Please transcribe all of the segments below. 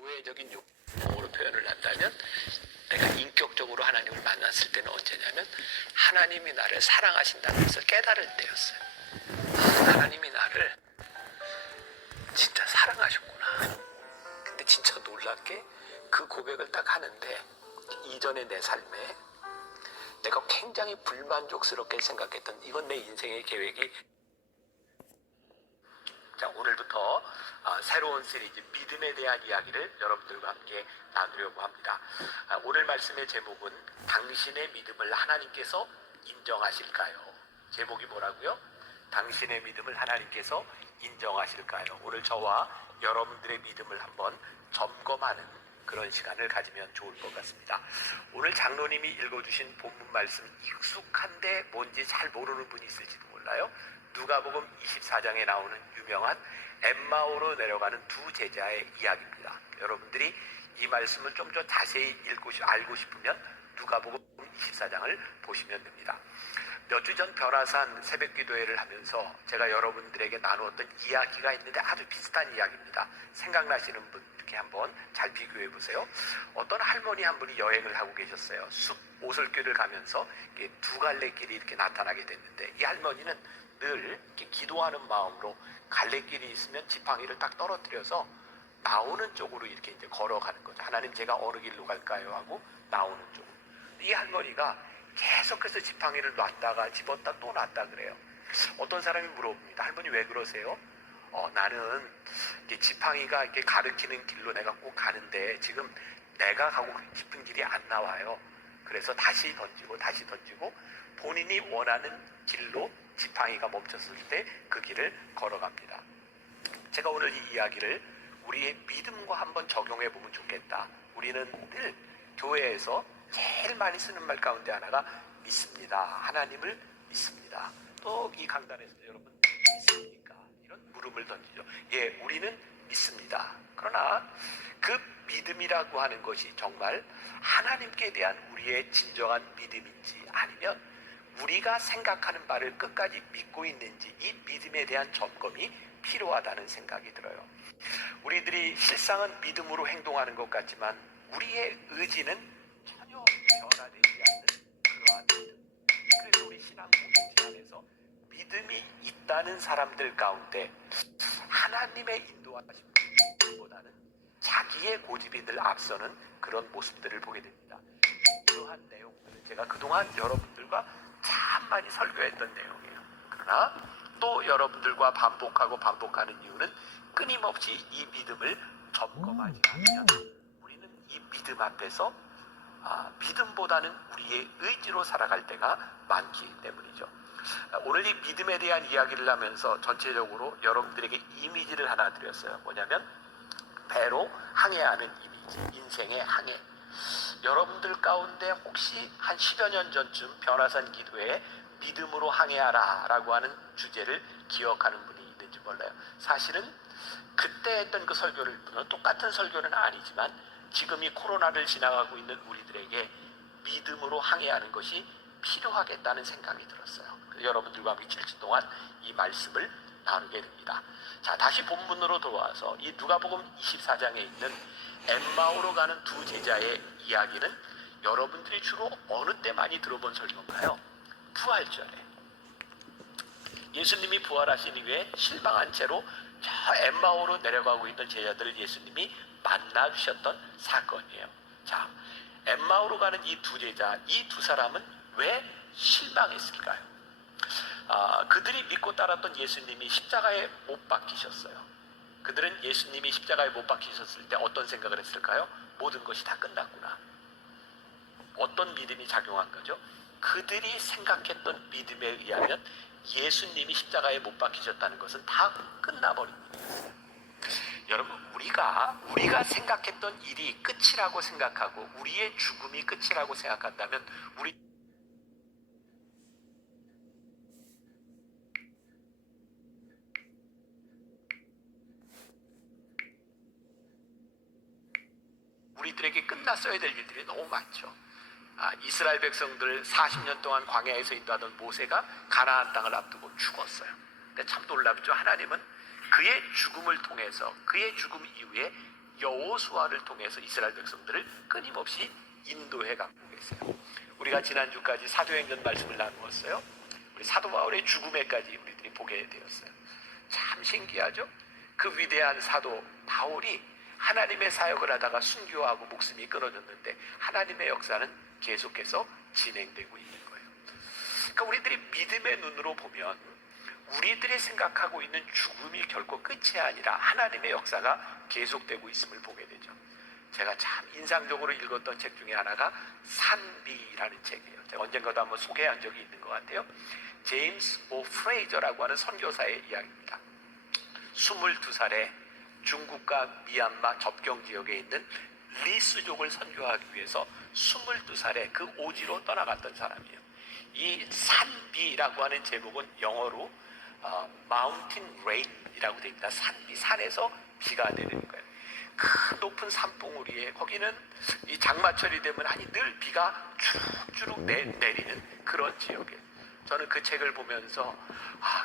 교회적인 용어로 표현을 한다면 내가 인격적으로 하나님을 만났을 때는 언제냐면 하나님이 나를 사랑하신다는 것을 깨달을 때였어요. 하나님이 나를 진짜 사랑하셨구나. 근데 진짜 놀랍게 그 고백을 딱 하는데 이전의 내 삶에 내가 굉장히 불만족스럽게 생각했던 이건 내 인생의 계획이 자, 오늘부터 새로운 시리즈 믿음에 대한 이야기를 여러분들과 함께 나누려고 합니다. 오늘 말씀의 제목은 당신의 믿음을 하나님께서 인정하실까요? 제목이 뭐라고요? 당신의 믿음을 하나님께서 인정하실까요? 오늘 저와 여러분들의 믿음을 한번 점검하는 그런 시간을 가지면 좋을 것 같습니다. 오늘 장로님이 읽어주신 본문 말씀 익숙한데 뭔지 잘 모르는 분이 있을지도 몰라요. 누가복음 24장에 나오는 유명한 엠마오로 내려가는 두 제자의 이야기입니다. 여러분들이 이 말씀을 좀 더 자세히 알고 싶으면 누가복음 24장을 보시면 됩니다. 몇 주 전 변화산 새벽기도회를 하면서 제가 여러분들에게 나누었던 이야기가 있는데 아주 비슷한 이야기입니다. 생각나시는 분 이렇게 한번 잘 비교해 보세요. 어떤 할머니 한 분이 여행을 하고 계셨어요. 숲 오솔길을 가면서 두 갈래 길이 이렇게 나타나게 됐는데 이 할머니는 늘 이렇게 기도하는 마음으로 갈래길이 있으면 지팡이를 딱 떨어뜨려서 나오는 쪽으로 이렇게 이제 걸어가는 거죠. 하나님 제가 어느 길로 갈까요? 하고 나오는 쪽으로. 이 할머니가 계속해서 지팡이를 놨다가 집었다 또 놨다 그래요. 어떤 사람이 물어봅니다. 할머니 왜 그러세요? 나는 지팡이가 이렇게 가리키는 길로 내가 꼭 가는데 지금 내가 가고 싶은 길이 안 나와요. 그래서 다시 던지고 본인이 원하는 길로 지팡이가 멈췄을 때 그 길을 걸어갑니다. 제가 오늘 이 이야기를 우리의 믿음과 한번 적용해 보면 좋겠다. 우리는 늘 교회에서 제일 많이 쓰는 말 가운데 하나가 믿습니다. 하나님을 믿습니다. 또 이 강단에서 여러분 믿습니까? 이런 물음을 던지죠. 예, 우리는 믿습니다. 그러나 그 믿음이라고 하는 것이 정말 하나님께 대한 우리의 진정한 믿음인지 아니면 우리가 생각하는 바를 끝까지 믿고 있는지 이 믿음에 대한 점검이 필요하다는 생각이 들어요. 우리들이 실상은 믿음으로 행동하는 것 같지만 우리의 의지는 전혀 변화되지 않는 그러한 믿음. 그래서 우리 신앙 공동체 안에서 믿음이 있다는 사람들 가운데 하나님의 인도하심보다는 자기의 고집이 늘 앞서는 그런 모습들을 보게 됩니다. 이러한 내용들은 제가 그동안 여러분들과 참 많이 설교했던 내용이에요. 그러나 또 여러분들과 반복하는 이유는 끊임없이 이 믿음을 점검하지 않으면 우리는 이 믿음 앞에서 믿음보다는 우리의 의지로 살아갈 때가 많기 때문이죠. 오늘 이 믿음에 대한 이야기를 하면서 전체적으로 여러분들에게 이미지를 하나 드렸어요. 뭐냐면 배로 항해하는 이미지, 인생의 항해. 여러분들 가운데 혹시 한 10여 년 전쯤 변화산 기도회에 믿음으로 항해하라 라고 하는 주제를 기억하는 분이 있는지 몰라요. 사실은 그때 했던 그 설교를 똑같은 설교는 아니지만 지금 이 코로나를 지나가고 있는 우리들에게 믿음으로 항해하는 것이 필요하겠다는 생각이 들었어요. 여러분들과 함께 7주 동안 이 말씀을 나누게 됩니다. 자, 다시 본문으로 돌아와서 이 누가복음 24장에 있는 엠마오로 가는 두 제자의 이야기는 여러분들이 주로 어느 때 많이 들어본 설교인가요? 부활절에. 예수님이 부활하신 이후에 실망한 채로 저 엠마오로 내려가고 있는 제자들을 예수님이 만나주셨던 사건이에요. 자, 엠마오로 가는 이 두 제자, 이 두 사람은 왜 실망했을까요? 그들이 믿고 따랐던 예수님이 십자가에 못 박히셨어요. 그들은 예수님이 십자가에 못 박히셨을 때 어떤 생각을 했을까요? 모든 것이 다 끝났구나. 어떤 믿음이 작용한 거죠? 그들이 생각했던 믿음에 의하면 예수님이 십자가에 못 박히셨다는 것은 다 끝나버린 일이었어요. 여러분, 우리가 생각했던 일이 끝이라고 생각하고 우리의 죽음이 끝이라고 생각한다면 우리들에게 끝났어야 될 일들이 너무 많죠. 이스라엘 백성들 40년 동안 광야에서 인도하던 모세가 가나안 땅을 앞두고 죽었어요. 근데 참 놀랍죠. 하나님은 그의 죽음을 통해서 그의 죽음 이후에 여호수아를 통해서 이스라엘 백성들을 끊임없이 인도해 가고 계세요. 우리가 지난주까지 사도행전 말씀을 나누었어요. 우리 사도 바울의 죽음에까지 우리들이 보게 되었어요. 참 신기하죠? 그 위대한 사도 바울이 하나님의 사역을 하다가 순교하고 목숨이 끊어졌는데 하나님의 역사는 계속해서 진행되고 있는 거예요. 그러니까 우리들이 믿음의 눈으로 보면 우리들이 생각하고 있는 죽음이 결코 끝이 아니라 하나님의 역사가 계속되고 있음을 보게 되죠. 제가 참 인상적으로 읽었던 책 중에 하나가 산비라는 책이에요. 제가 언젠가도 한번 소개한 적이 있는 것 같아요. 제임스 오 프레이저라고 하는 선교사의 이야기입니다. 22살에 중국과 미얀마 접경 지역에 있는 리스족을 선교하기 위해서 22살에 그 오지로 떠나갔던 사람이에요. 이 산비라고 하는 제목은 영어로 마운틴 레인이라고 됩니다. 산비, 산에서 비가 내리는 거예요. 큰 높은 산봉우리에 거기는 이 장마철이 되면 늘 비가 쭉쭉 내리는 그런 지역이에요. 저는 그 책을 보면서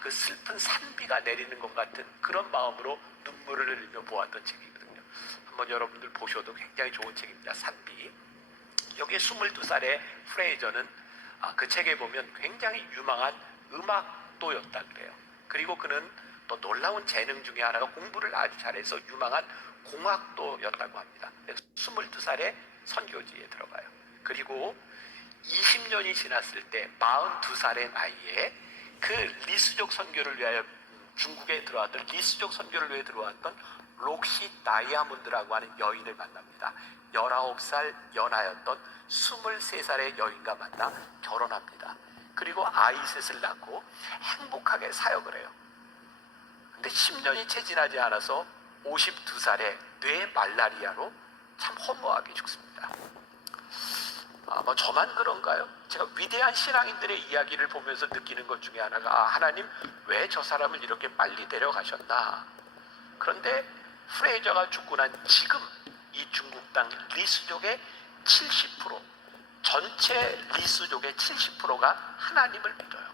그 슬픈 산비가 내리는 것 같은 그런 마음으로 눈물을 흘리며 보았던 책이거든요. 한번 여러분들 보셔도 굉장히 좋은 책입니다. 산비. 여기에 22살의 프레이저는 그 책에 보면 굉장히 유망한 음악도였다 그래요. 그리고 그는 또 놀라운 재능 중에 하나가 공부를 아주 잘해서 유망한 공학도였다고 합니다. 22살에 선교지에 들어가요. 그리고 20년이 지났을 때 42살의 나이에 그 리스족 선교를 위하여 중국에 들어왔던 리스족 선교를 위해 들어왔던 록시 다이아몬드라고 하는 여인을 만납니다. 19살 연하였던 23살의 여인과 만나 결혼합니다. 그리고 아이 셋을 낳고 행복하게 사역을 해요. 근데 10년이 채 지나지 않아서 52살에 뇌 말라리아로 참 허무하게 죽습니다. 저만 그런가요? 제가 위대한 신앙인들의 이야기를 보면서 느끼는 것 중에 하나가 하나님 왜 저 사람을 이렇게 빨리 데려가셨나. 그런데 프레이저가 죽고 난 지금 이 중국 땅 리스족의 70%, 전체 리스족의 70%가 하나님을 믿어요.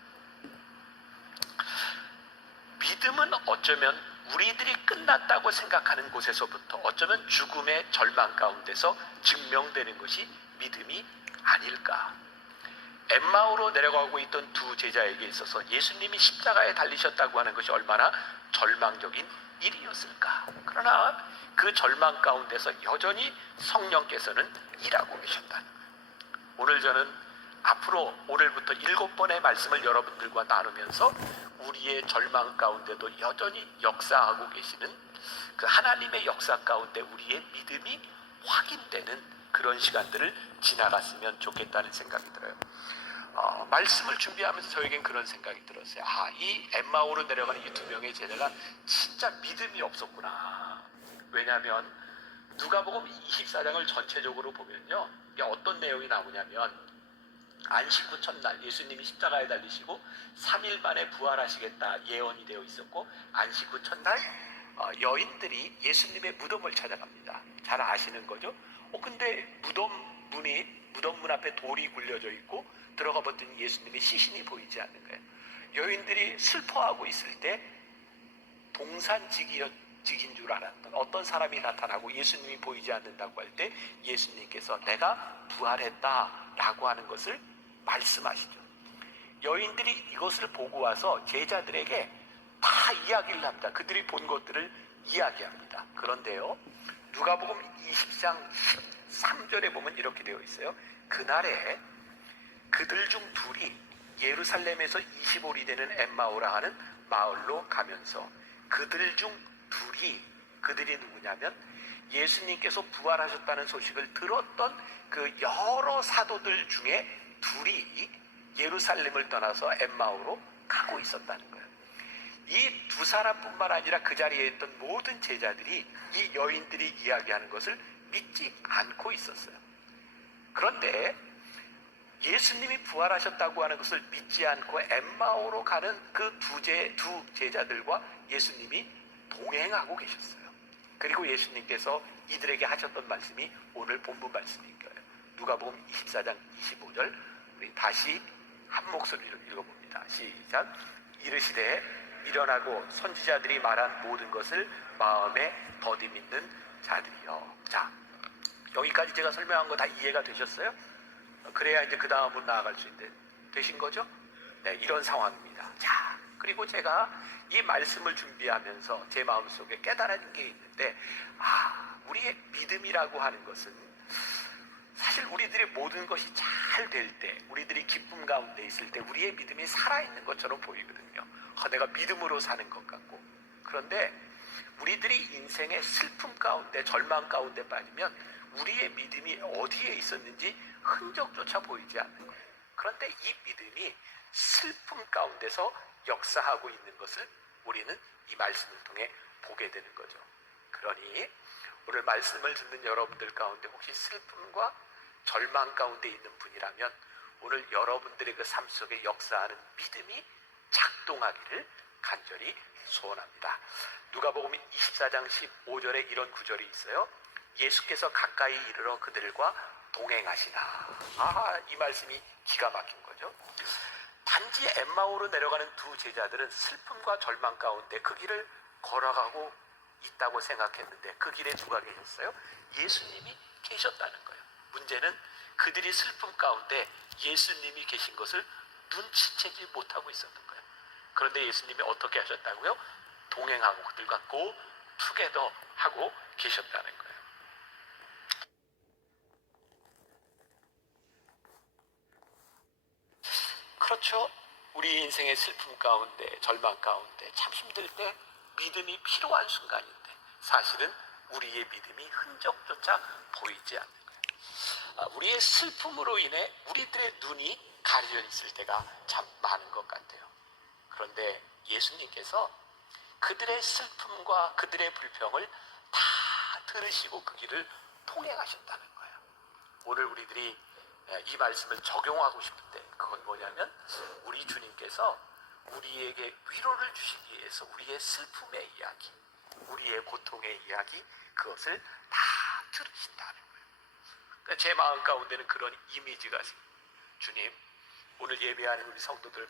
믿음은 어쩌면 우리들이 끝났다고 생각하는 곳에서부터 어쩌면 죽음의 절망 가운데서 증명되는 것이 믿음이 아닐까. 엠마오로 내려가고 있던 두 제자에게 있어서 예수님이 십자가에 달리셨다고 하는 것이 얼마나 절망적인 일이었을까. 그러나 그 절망 가운데서 여전히 성령께서는 일하고 계셨다는 거예요. 오늘 저는 앞으로 오늘부터 7번의 말씀을 여러분들과 나누면서 우리의 절망 가운데도 여전히 역사하고 계시는 그 하나님의 역사 가운데 우리의 믿음이 확인되는 그런 시간들을 지나갔으면 좋겠다는 생각이 들어요. 말씀을 준비하면서 저에겐 그런 생각이 들었어요. 이 엠마오로 내려가는 이 2명의 제자가 진짜 믿음이 없었구나. 왜냐하면 누가복음 24장을 전체적으로 보면요, 이게 어떤 내용이 나오냐면 안식 후 첫날 예수님이 십자가에 달리시고 3일 만에 부활하시겠다 예언이 되어 있었고, 안식 후 첫날 여인들이 예수님의 무덤을 찾아갑니다. 잘 아시는 거죠? 근데 무덤 문 앞에 돌이 굴려져 있고 들어가 봤더니 예수님의 시신이 보이지 않는 거예요. 여인들이 슬퍼하고 있을 때 동산직인 줄 알았던 어떤 사람이 나타나고 예수님이 보이지 않는다고 할 때 예수님께서 내가 부활했다라고 하는 것을 말씀하시죠. 여인들이 이것을 보고 와서 제자들에게 다 이야기를 합니다. 그들이 본 것들을 이야기합니다. 그런데요, 누가복음 20장 13절에 보면 이렇게 되어 있어요. 그날에 그들 중 둘이 예루살렘에서 25리 되는 엠마오라 하는 마을로 가면서 그들 중 둘이, 그들이 누구냐면 예수님께서 부활하셨다는 소식을 들었던 그 여러 사도들 중에 둘이 예루살렘을 떠나서 엠마오로 가고 있었다는 거예요. 이 두 사람뿐만 아니라 그 자리에 있던 모든 제자들이 이 여인들이 이야기하는 것을 믿지 않고 있었어요. 그런데 예수님이 부활하셨다고 하는 것을 믿지 않고 엠마오로 가는 그 두 제자들과 예수님이 동행하고 계셨어요. 그리고 예수님께서 이들에게 하셨던 말씀이 오늘 본문 말씀인 거예요. 누가복음 24장 25절, 우리 다시 한 목소리로 읽어봅니다. 시작. 이르시되 일어나고 선지자들이 말한 모든 것을 마음에 더디 믿는 자들이요. 자, 여기까지 제가 설명한 거 다 이해가 되셨어요? 그래야 이제 그 다음으로 나아갈 수 되신 거죠? 네, 이런 상황입니다. 자, 그리고 제가 이 말씀을 준비하면서 제 마음속에 깨달은 게 있는데, 우리의 믿음이라고 하는 것은 사실 우리들의 모든 것이 잘 될 때, 우리들이 기쁨 가운데 있을 때 우리의 믿음이 살아있는 것처럼 보이거든요. 내가 믿음으로 사는 것 같고. 그런데 우리들이 인생의 슬픔 가운데, 절망 가운데 빠지면 우리의 믿음이 어디에 있었는지 흔적조차 보이지 않는 거예요. 그런데 이 믿음이 슬픔 가운데서 역사하고 있는 것을 우리는 이 말씀을 통해 보게 되는 거죠. 그러니 오늘 말씀을 듣는 여러분들 가운데 혹시 슬픔과 절망 가운데 있는 분이라면 오늘 여러분들의 그 삶 속에 역사하는 믿음이 작동하기를 간절히 소원합니다. 누가복음 24장 15절에 이런 구절이 있어요. 예수께서 가까이 이르러 그들과 동행하시나. 이 말씀이 기가 막힌 거죠. 단지 엠마오로 내려가는 두 제자들은 슬픔과 절망 가운데 그 길을 걸어가고 있다고 생각했는데 그 길에 누가 계셨어요? 예수님이 계셨다는 거예요. 문제는 그들이 슬픔 가운데 예수님이 계신 것을 눈치채지 못하고 있었던 거예요. 그런데 예수님이 어떻게 하셨다고요? 동행하고 그들과 고 투게더 하고 계셨다는 거예요. 그렇죠. 우리 인생의 슬픔 가운데, 절망 가운데 참 힘들 때 믿음이 필요한 순간인데 사실은 우리의 믿음이 흔적조차 보이지 않는 거예요. 우리의 슬픔으로 인해 우리들의 눈이 가려져 있을 때가 참 많은 것 같아요. 그런데 예수님께서 그들의 슬픔과 그들의 불평을 다 들으시고 그 길을 통행하셨다는 거예요. 오늘 우리들이 이 말씀을 적용하고 싶은데 그건 뭐냐면 우리 주님께서 우리에게 위로를 주시기 위해서 우리의 슬픔의 이야기, 우리의 고통의 이야기, 그것을 다 들으신다는 거예요. 그러니까 제 마음 가운데는 그런 이미지가 주님, 오늘 예배하는 우리 성도들